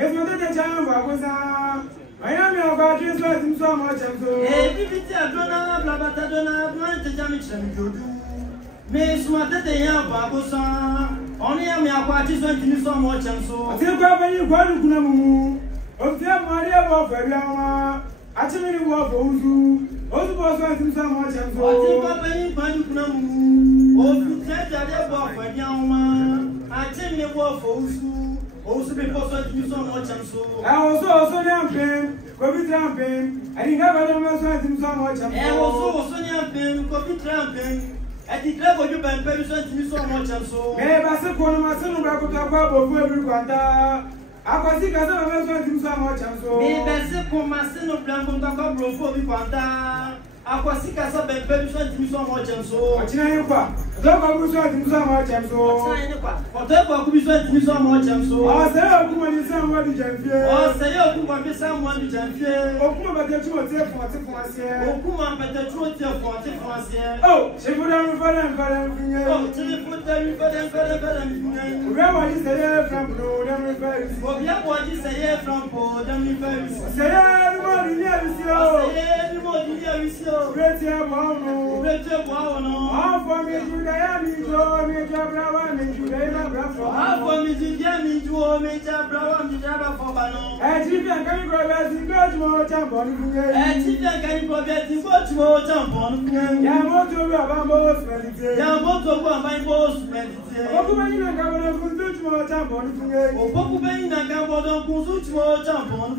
Yes, what the child was I am your God, you sweat him so much and so. If it's a donor, Blabatadona, Blanche Jamison, you do. Miss Matata, Babosa, only a mere party sent you so much and so. I think when you go to Kunamu, of the Maria Boferiama, actually walk Ozu, Ozu was writing so much and so. I think when you find Kunamu, Ozu said that they walk for Yama, I tell you what for Ozu. Also, because I do so much and so. I also campaign, COVID campaign. I didn't have a so much. I also campaign, COVID campaign. I declare for you by person so much and so. Maybe I said, one of my son will go to every quarter. I was sick as so much and so. Maybe I said, for my son of Blanco to go every quarter. I was sick as a person so much and so. What you know? Don't go so much and so. Whatever could be so much and so. I say, oh, come on, someone to jump here. Oh, say, oh, come on, someone to jump here. Oh, come on, but the truth is for oh, come on, but the truth is for oh, she put on for them. Oh, she put them for them. Where is the air from? Oh, yeah, what is the air from? Say, everybody, yes, you. Great, how for me, you how for me to get me to all major brown for Bano. And if I can progress in God, more tampon. And if I can progress in God, more tampon. Yamoto Rabamos meditate. Yamoto my boss meditate. Okumana Gabon Kunzuch more tampon. O Pokubana Gabon Kunzuch more tampon.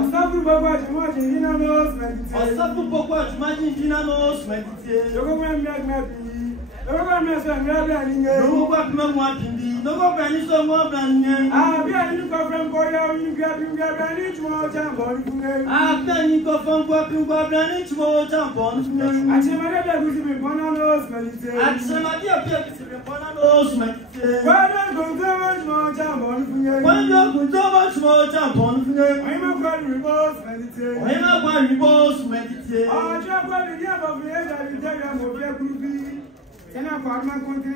Asapu Baba Jimajinanos meditate. Asapu Baba Jimajinanos meditate. Yokoman Magnabi. No go brand so more brand. Ah, be a new from Koya, you grab each more tampon. Ah, then go from brand each more tampon. I say, my dad will be bonanos meditate. I say, my dear, to be bonanos meditate. Why don't go so much more tampon? Why don't go so much more tampon? I'm a friend reverse meditate. I'm a one reverse meditate. Oh, just what the year of the age I will tell them of their groupie. Then I found my country.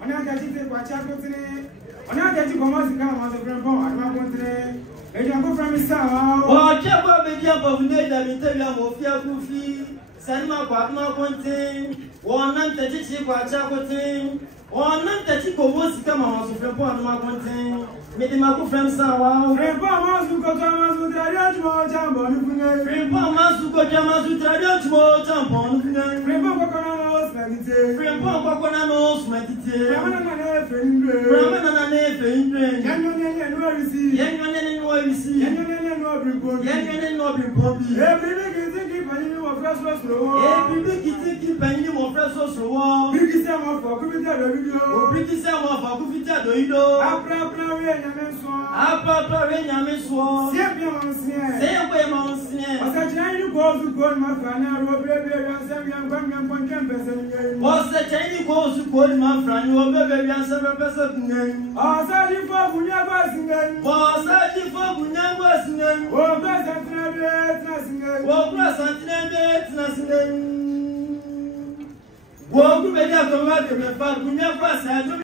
On a getting the Pachaco, on a getting commerce come on the grandpa, and my country. They can go from his town. Oh, Chapa, the job of Neda, the Italian of Yakufi, Sanma, Pagma, Contain, one night that you see Pachaco team, one night that you go was come on the grandpa, and my contain. Made him up from Sawa. Grandpa must go to Tamas with the more tampon. Grandpa must go to Tamas with the more tampon. Grandpa Coconanos meditate. Grandpa Coconanos meditate. Ramana Nefe, Yan no receive. Yan no bring every big penny of fresh slow. Every big penny of fresh slow. Big Sam for Kupita the video. Big Sam for Kupita the video. Apa Yameso. Say away, Monsignor. Was a Chinese goes to go, my friend, and will be a 7 was the Chinese goes to go, my friend, will be a 7%. Oh, sorry for Bunya was I for Bunya was oh, bless and oh, bless and nothing. Walk with the other, Bunya was